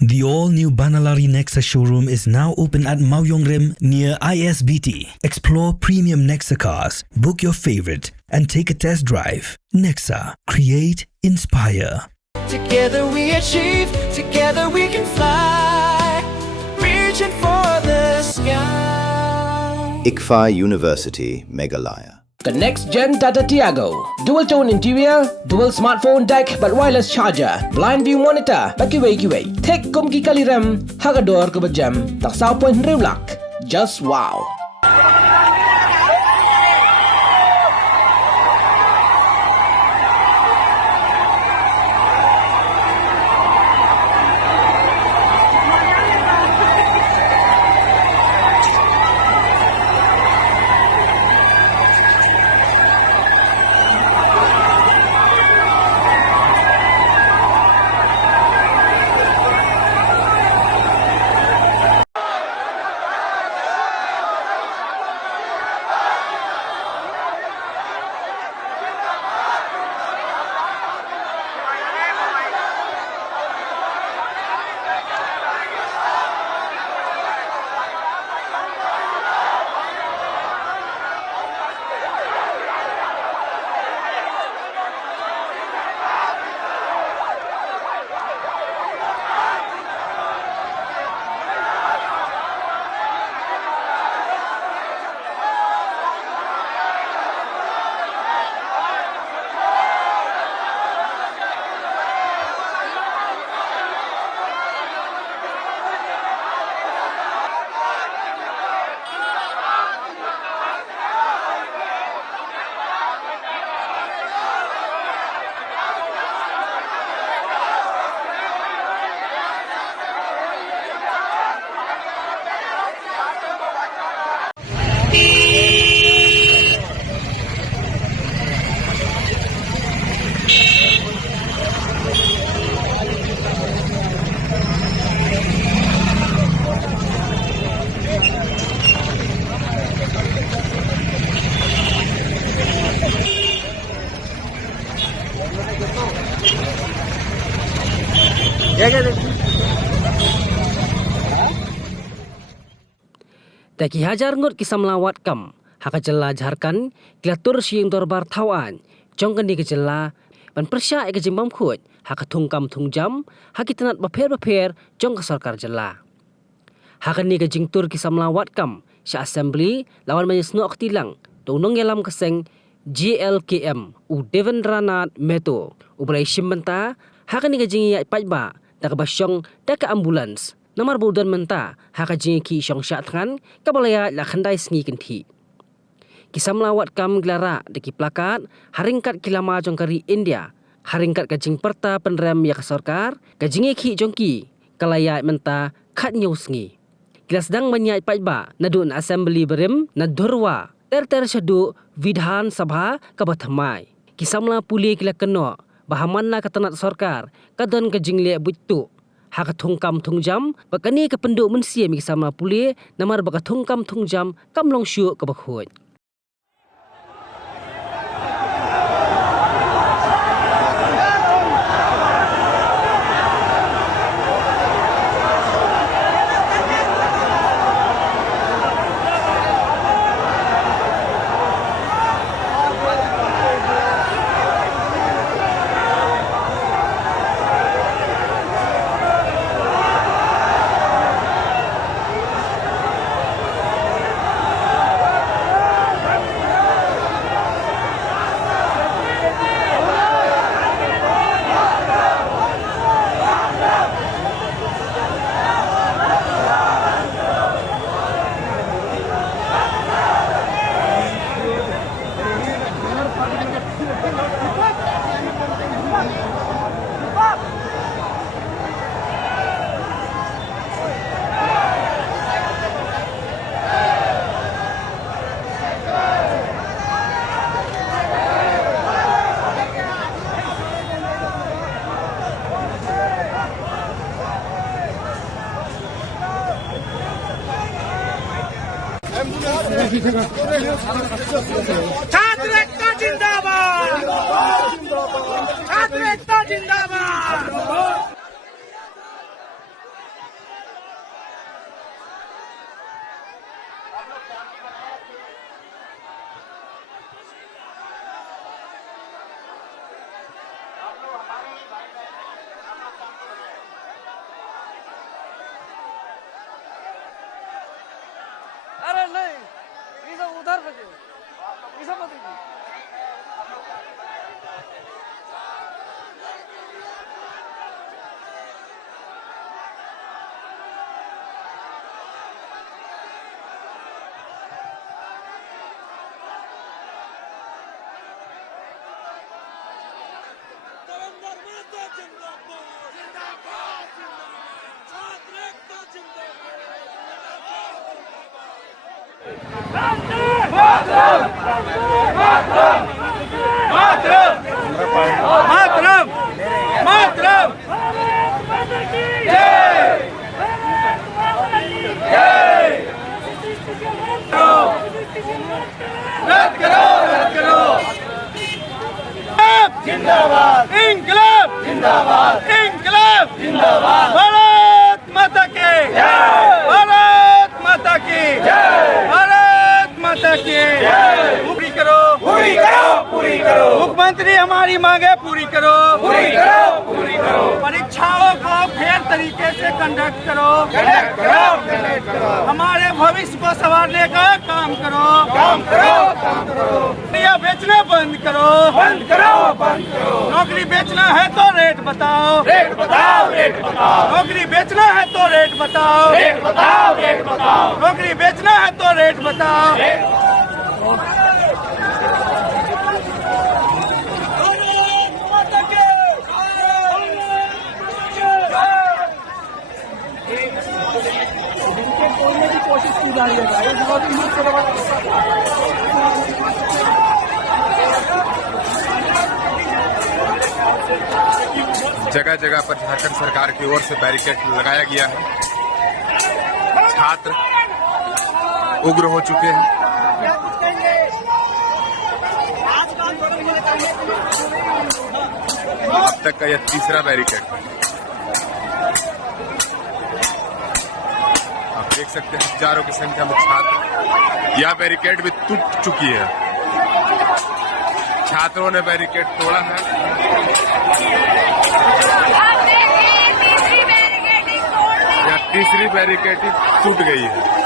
The all-new Banalari Nexa showroom is now open at Mawyongrim near ISBT. Explore premium Nexa cars, book your favorite, and take a test drive. Nexa. Create, inspire. Together we achieve, together we can fly, reaching for the sky. ICFA University, Meghalaya. The next gen Tata Tiago. Dual tone interior, dual smartphone deck but wireless charger, blind view monitor, bakiway. Tek kum ki kaliram, hagador ke berjam, tak sao point rewlak. Just wow. Taki hajar ngut kisah melawat kam. Haka jela Jharkhand, kilatur siang dorbar tawan. Jongkan di kejela, pan persya eka jimbam khut. Haka thungkam thungjam, haki tenat baper jong ke sarkar jela. Haka ni ke jingtur kisah melawat kam. Sya assembly lawan menyesnu aktilang. Tunung yalam keseng GLKM u Devendranath Meto. Ubrai shimbenta, haka ni ke jingi pajba. Dak basyong dak ambulans. Namar budan menta haka jingi ki syong syatkan kabalaya la khandai sngi kenti. Kisah melawat kam gelara deki plakat haringkat kilama jongkari India. Haringkat kajing perta penrem ya kesorkar kajingi ki jongki kalaya menta khat nyau sngi. Kila sedang menyai pajba nadun assembly berim nadurwa ter syadu Vidhan Sabha kabathamai. Kisah mela puli kila keno bahamanna katanat sorkar kadon kajing le butu. Haka thungkam thungjam bakani ke penduk mensia mi sama puli namar baka thungkam thungjam kamlong syu ke bakhut. छात्र एकता जिंदाबाद, छात्र एकता जिंदाबाद। अरे नहीं, ये सब उधर बजे, ये सब मत कीजिए। मातरम मातरम रद्द करो जिंदाबाद इंकलाब जिंदाबाद इंकलाब जिंदाबाद भारत माता की भारत माता की भारत माता की पूरी करो मुख्यमंत्री हमारी मांगे पूरी करो परीक्षाओं को फेयर तरीके से कंडक्ट करो हमारे भविष्य को संवारने का काम करो या बेचना बंद करो नौकरी बेचना है तो रेट बताओ नौकरी बेचना है तो रेट बताओ नौकरी बेचना है तो रेट बताओ जगह जगह पर झारखंड सरकार की ओर से बैरिकेड लगाया गया है। छात्र उग्र हो चुके हैं। अब तक का यह तीसरा बैरिकेड है। आप देख सकते हैं हजारों की संख्या में छात्र, यह बैरिकेड भी टूट चुकी है। छात्रों ने बैरिकेड तोड़ा है। यह तीसरी बैरिकेड ही टूट गई है।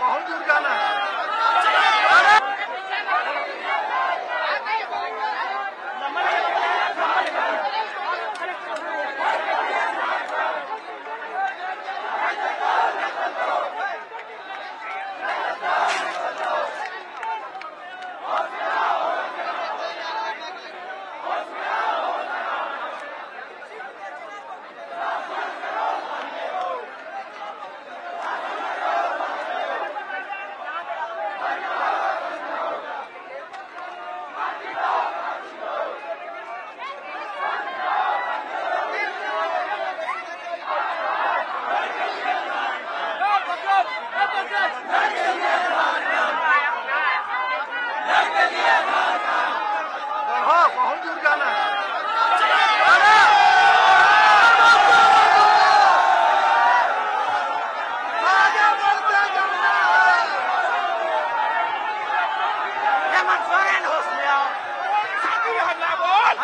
बहुत दूर जाना है बहुत दूर जाना है आगे बढ़ते जाना है मंसूरन हुस्निया साथी हल्ला बोल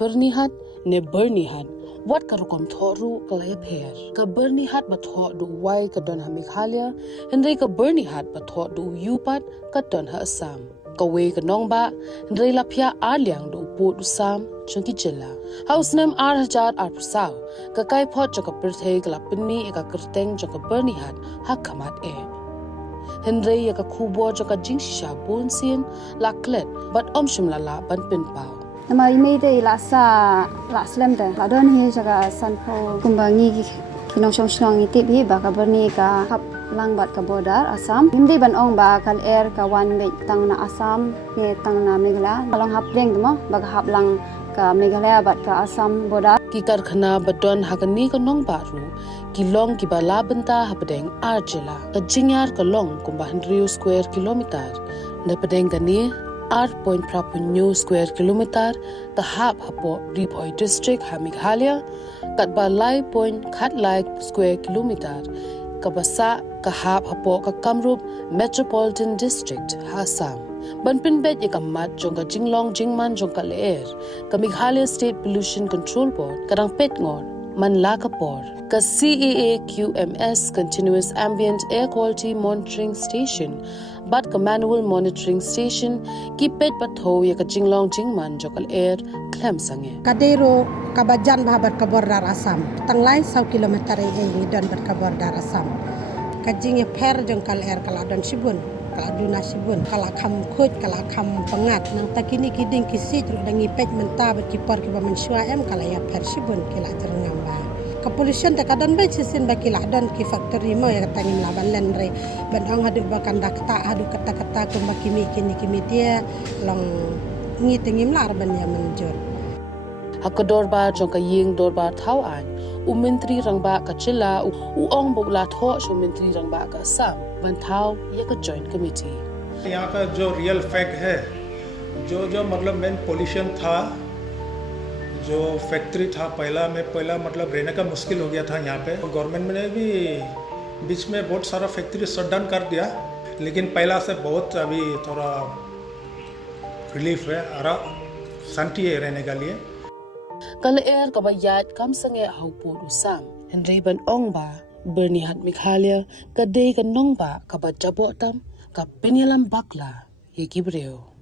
Bernihat ne bernihat wat karukom thoru kalaya pher ka bernihat ba tho du wai ka don ha Meghalaya Henry ka bernihat ba tho du yupat ka don ha Assam ka we ka nong ba Henry la phya a liang du pu du sam chungki jilla house name ar hajar ar pusau ka kai phot ka perthei ka lapni ka kerteng ka bernihat ha khamat e Henry ka khubo ka jingsha bun sin laklet but omshum la ban pin pau nama email de la slam de la don hi jaga sanpo kumbangi kinong song iti bi ba ka berni ka hap lang bat ka border Assam hindi ban ong ba kal air ka one way tang na Assam nge tang na Meghalaya kalong hap leng demo ba ka hap lang ka Meghalaya bat ka Assam border ki karkhana badon hagani ka nong baru ki long ki bala benta hapdeng arjela ka jingyar ka long kumba 100 square kilometer na pedeng gani 8.2 square kilometer the hab hapo Ripoi district ha Meghalaya kat ba lai point khat lai square kilometer ka basa ka hab hapo ka Kamrup metropolitan district ha Assam ban pin bet ye kamat jong ka jinglong jingman jong ka leer ka Meghalaya State Pollution Control Board kadang pet ngon man la ka por ka CEA QMS Continuous Ambient Air Quality Monitoring Station bat ka manual monitoring station ki pet patho ye ka jinglong jingman jong ka leer klem sange kadero kabajan bahabat ka bordar Assam tanglai 100 kilometer ni don bat ka bordar Assam kajing ye per jong ka leer kala don sibun kala duna sibun kala kham khoj kala kham pangat nang takini kiding kisi tru dangi pej menta bat ki por ki ba mensua em kala ya per sibun kila terngam ba ka pollution ta kadon ba sisin ba kila don ki factory mo ya tangim laban len re ban ong hadu ba kandak ta hadu kata-kata ko ba kimi dia long ngi tengim lar ban ya menjur hakador ba jong ka ying dor ba thau an Menteri Rangba ka Chilla ong bogla tho Menteri Rangba ka Assam ban thau ye ka joint committee यहाँ का जो real fact है जो मतलब main pollution था जो फैक्ट्री था पहला मतलब रहने का मुश्किल हो गया था यहाँ पे गवर्नमेंट ने भी बीच में बहुत सारा फैक्ट्री शट डाउन कर दिया लेकिन पहला से बहुत अभी थोड़ा रिलीफ है और शांति है रहने के लिए kal air ka bayat kam sange haupo usam henry ban ong ba Bernihat Meghalaya ka dei ka nong ba ka ba jabo tam ka pinialam bakla ye gibreo